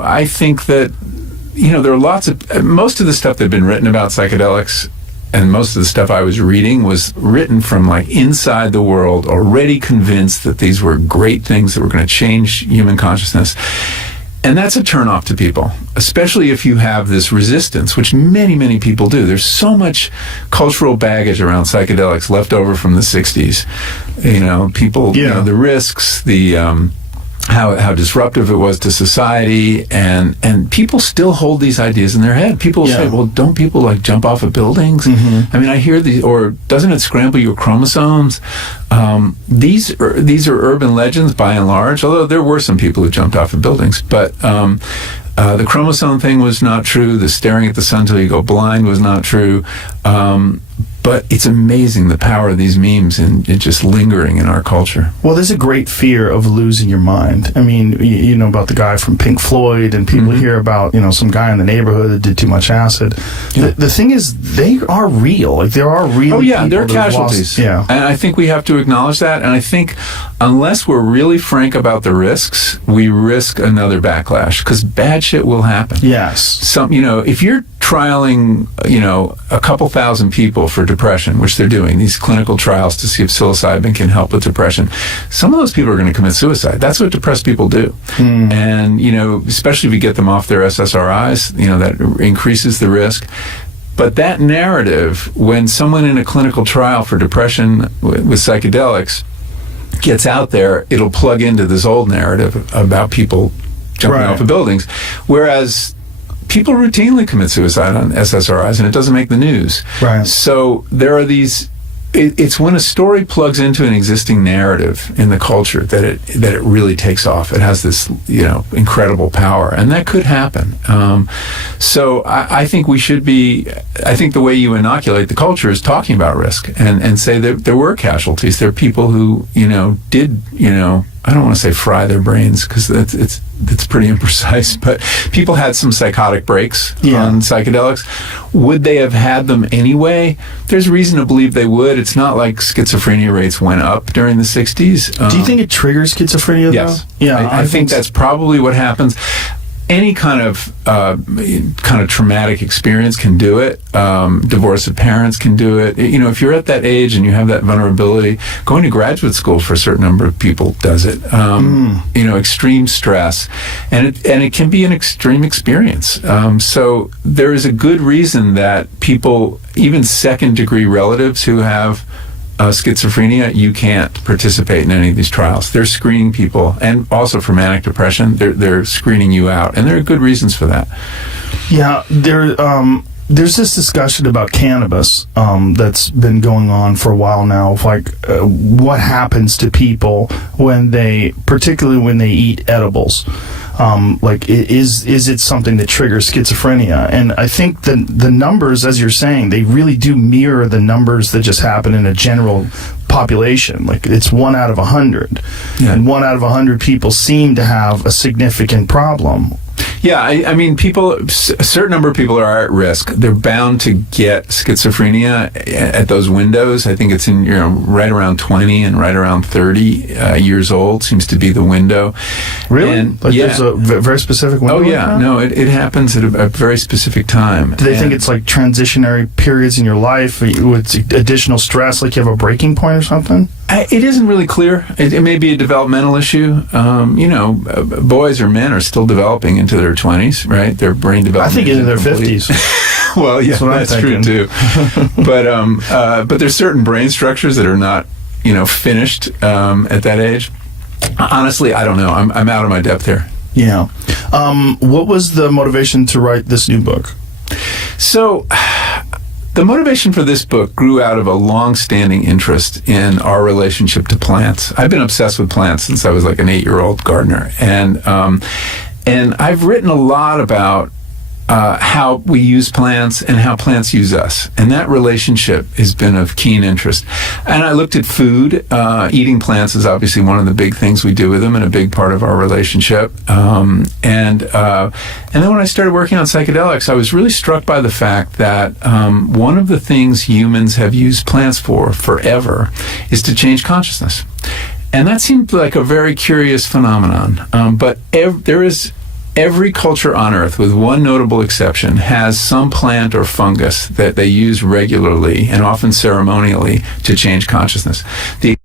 I think that, there are most of the stuff that had been written about psychedelics and most of the stuff I was reading was written from like inside the world, already convinced that these were great things that were going to change human consciousness. And that's a turnoff to people, especially if you have this resistance, which many, many people do. There's so much cultural baggage around psychedelics left over from the 60s. People, the risks, the how disruptive it was to society, and people still hold these ideas in their head. People say, well, don't people like jump off of buildings? Mm-hmm. I mean, I hear these, or doesn't it scramble your chromosomes? These are urban legends by and large, although there were some people who jumped off of buildings, but the chromosome thing was not true. The staring at the sun till you go blind was not true. But it's amazing the power of these memes and just lingering in our culture. Well, there's a great fear of losing your mind. I mean, you know about the guy from Pink Floyd, and people hear about, some guy in the neighborhood that did too much acid. Yeah. The thing is, they are real. Like, there are real people. They're casualties. And I think we have to acknowledge that. And I think unless we're really frank about the risks, we risk another backlash, because bad shit will happen. Yes. If you're trialing, a couple thousand people for depression, which they're doing, these clinical trials to see if psilocybin can help with depression, some of those people are going to commit suicide. That's what depressed people do. And, especially if you get them off their SSRIs, that increases the risk. But that narrative, when someone in a clinical trial for depression with psychedelics gets out there, it'll plug into this old narrative about people jumping off of buildings. Whereas people routinely commit suicide on SSRIs, and it doesn't make the news. Right. So there are these. It's when a story plugs into an existing narrative in the culture that it really takes off. It has this incredible power, and that could happen. So I think we should be. I think the way you inoculate the culture is talking about risk and say that there were casualties. There are people who did I don't want to say fry their brains, because it's pretty imprecise, but people had some psychotic breaks on psychedelics. Would they have had them anyway? There's reason to believe they would. It's not like schizophrenia rates went up during the 60s. Do you think it triggers schizophrenia, yes. though? Yeah, I think that's probably what happens. Any kind of traumatic experience can do it. Divorce of parents can do it. If you're at that age and you have that vulnerability, going to graduate school for a certain number of people does it. Extreme stress, and it can be an extreme experience. So there is a good reason that people, even second-degree relatives who have schizophrenia, you can't participate in any of these trials. They're screening people, and also for manic depression, they're screening you out, and there are good reasons for that. Yeah, there's this discussion about cannabis that's been going on for a while now, of what happens to people particularly when they eat edibles. Is it something that triggers schizophrenia? And I think the numbers, as you're saying, they really do mirror the numbers that just happen in a general population. Like, it's 1 out of 100. Yeah. And 1 out of 100 people seem to have a significant problem. Yeah, I mean, a certain number of people are at risk. They're bound to get schizophrenia at those windows. I think it's in right around 20 and right around 30 years old seems to be the window. Really? And, there's a very specific window? Oh, yeah. No, it happens at a very specific time. Do they think it's like transitionary periods in your life with additional stress, like you have a breaking point or something? It isn't really clear. It may be a developmental issue. Boys or men are still developing into their 20s, right? Their brain development. I think into their 50s. Well, yeah, that's true too. But there's certain brain structures that are not, finished at that age. Honestly, I don't know. I'm out of my depth here. Yeah. What was the motivation to write this new book? So, the motivation for this book grew out of a long-standing interest in our relationship to plants. I've been obsessed with plants since I was like an 8-year-old gardener, and I've written a lot about how we use plants and how plants use us, and that relationship has been of keen interest. And I looked at food. Eating plants is obviously one of the big things we do with them and a big part of our relationship. And then when I started working on psychedelics, I was really struck by the fact that one of the things humans have used plants for forever is to change consciousness. And that seemed like a very curious phenomenon. But there is every culture on Earth, with one notable exception, has some plant or fungus that they use regularly and often ceremonially to change consciousness. The